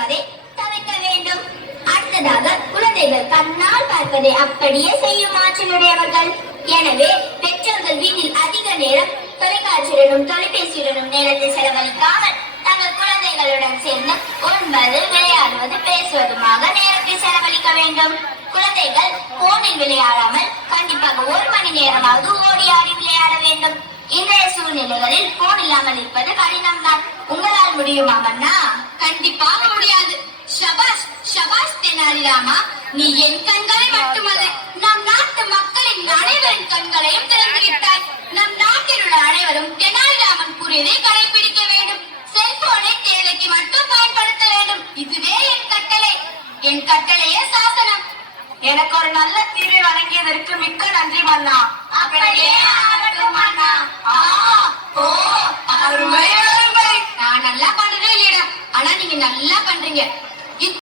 தவிர்க்க வேண்டும். அடுத்ததாக குழந்தைகள் கண்ணால் பார்ப்பதை அப்படியே செய்யும் ஆற்றலுடையவர்கள். எனவே பெற்றோர்கள் வீட்டில் அதிக நேரம் தொலைக்காட்சியுடனும் தொலைபேசியுடனும் நேரத்தை செலவழிக்காமல் தங்கள் குழந்தைகளுடன் சேர்ந்து உண்பது, விளையாடுவது, பேசுவதுமாக நேரத்தை செலவழிக்க வேண்டும். குழந்தைகள் போனில் விளையாடாமல் கண்டிப்பாக 1 மணி நேரமாவது ஓடி ஆடி விளையாட வேண்டும். இன்றைய சூழ்நிலைகளில் போன் இல்லாமல் இருப்பது கடினம் தான். உங்களால் முடியுமா மன்னா? கண்டிப்பாக முடியாது. ஷபாஷ் ஷபாஷ் தெனாலிராமா, நீ என் கண்களை மட்டுமல்ல நம் நாட்டு மக்களின் அனைவரின் கண்களையும் திறந்துவிட்டாய். நம் நாட்டில் உள்ள அனைவரும் தெனாலிராமன் கூறியதை கடைபிடிக்க வேண்டும். செல்போனை தேவைக்கு மட்டும் பயன்படுத்த வேண்டும். இதுவே என் கட்டளை. என் கட்டளையே சாசனம். எனக்கு ஒரு நல்ல தீர்வை வழங்கியதற்கு மிக்க நன்றி மன்னா. அப்படியே ஆகட்டும் மன்னா. நான் நல்லா பண்றதே இல்லையா? ஆனா நீங்க நல்லா பண்றீங்க.